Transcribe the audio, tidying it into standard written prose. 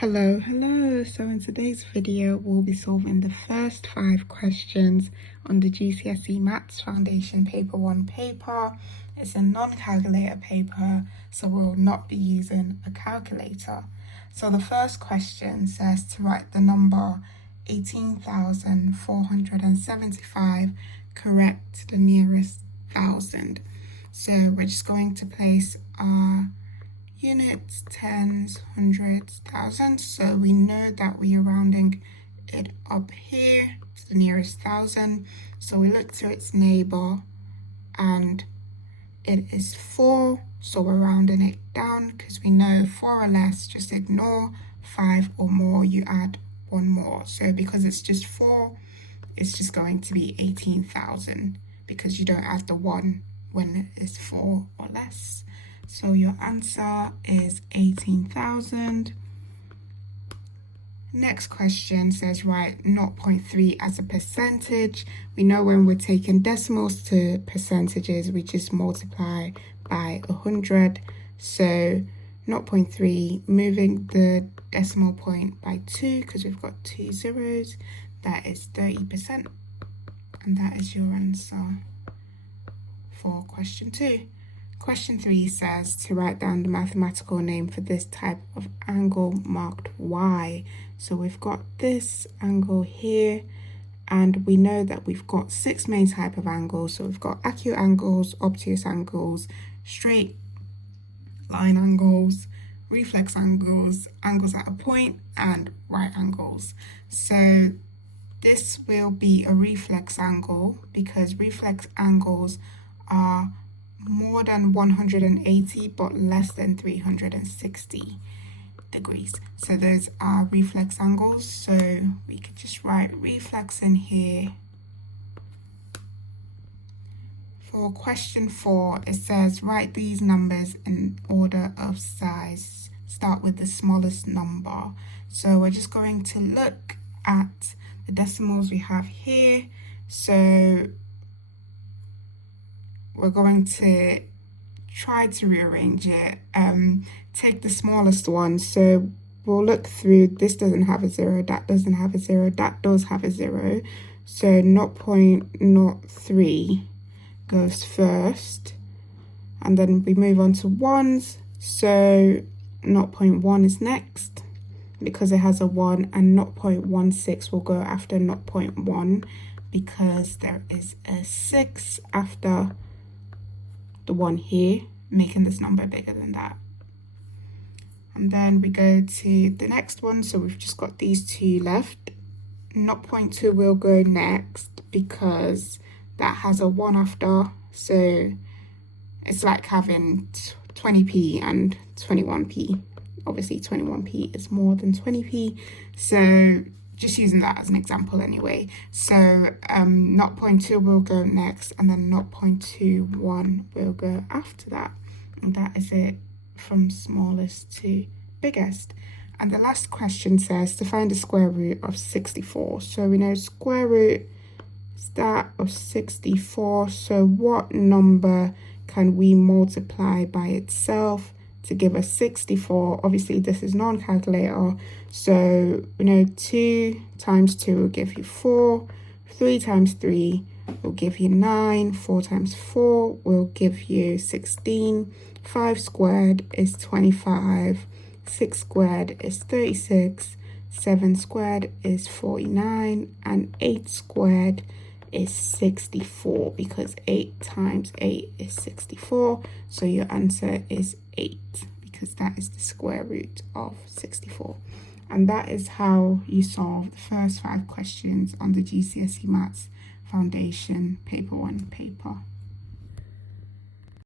Hello. So in today's video, we'll be solving the first 5 questions on the GCSE Maths Foundation Paper 1 paper. It's a non-calculator paper, so we'll not be using a calculator. So the first question says to write the number 18,475 correct to the nearest thousand. So we're just going to place our units, tens, hundreds, thousands. So we know that we are rounding it up here to the nearest thousand. So we look to its neighbor and it is 4. So we're rounding it down because we know 4 or less, just ignore. 5 or more, you add 1 more. So because it's just 4, it's just going to be 18,000 because you don't add the 1 when it is 4 or less. So your answer is 18,000. Next question says write 0.3 as a percentage. We know when we're taking decimals to percentages, we just multiply by 100. So 0.3, moving the decimal point by 2 because we've got 2 zeros, that is 30%. And that is your answer for question 2. Question 3 says to write down the mathematical name for this type of angle marked Y. So we've got this angle here, and we know that we've got 6 main type of angles. So we've got acute angles, obtuse angles, straight line angles, reflex angles, angles at a point, and right angles. So this will be a reflex angle because reflex angles are more than 180 but less than 360 degrees. So those are reflex angles. So we could just write reflex in here. For question 4, it says write these numbers in order of size. Start with the smallest number. So we're just going to look at the decimals we have here. So we're going to try to rearrange it. Take the smallest one. So we'll look through. This doesn't have a 0, that doesn't have a 0, that does have a 0. So 0.03 goes first. And then we move on to ones. So 0.1 is next because it has a 1, and 0.16 will go after 0.1 because there is a 6 after the 1 here, making this number bigger than that. And then we go to the next one. So we've just got these 2 left. 0.2 will go next because that has a 1 after. So it's like having 20p and 21p. Obviously 21p is more than 20p. So just using that as an example anyway. So 0.2 will go next, and then 0.21 will go after that. And that is it from smallest to biggest. And the last question says to find the square root of 64. So we know square root is that of 64. So what number can we multiply by itself to give us 64? Obviously this is non-calculator, so we know 2 times 2 will give you 4, 3 times 3 will give you 9, 4 times 4 will give you 16, 5 squared is 25, 6 squared is 36, 7 squared is 49, and 8 squared is 64 because 8 times 8 is 64. So your answer is 8 because that is the square root of 64. And that is how you solve the first 5 questions on the GCSE Maths Foundation Paper 1 paper.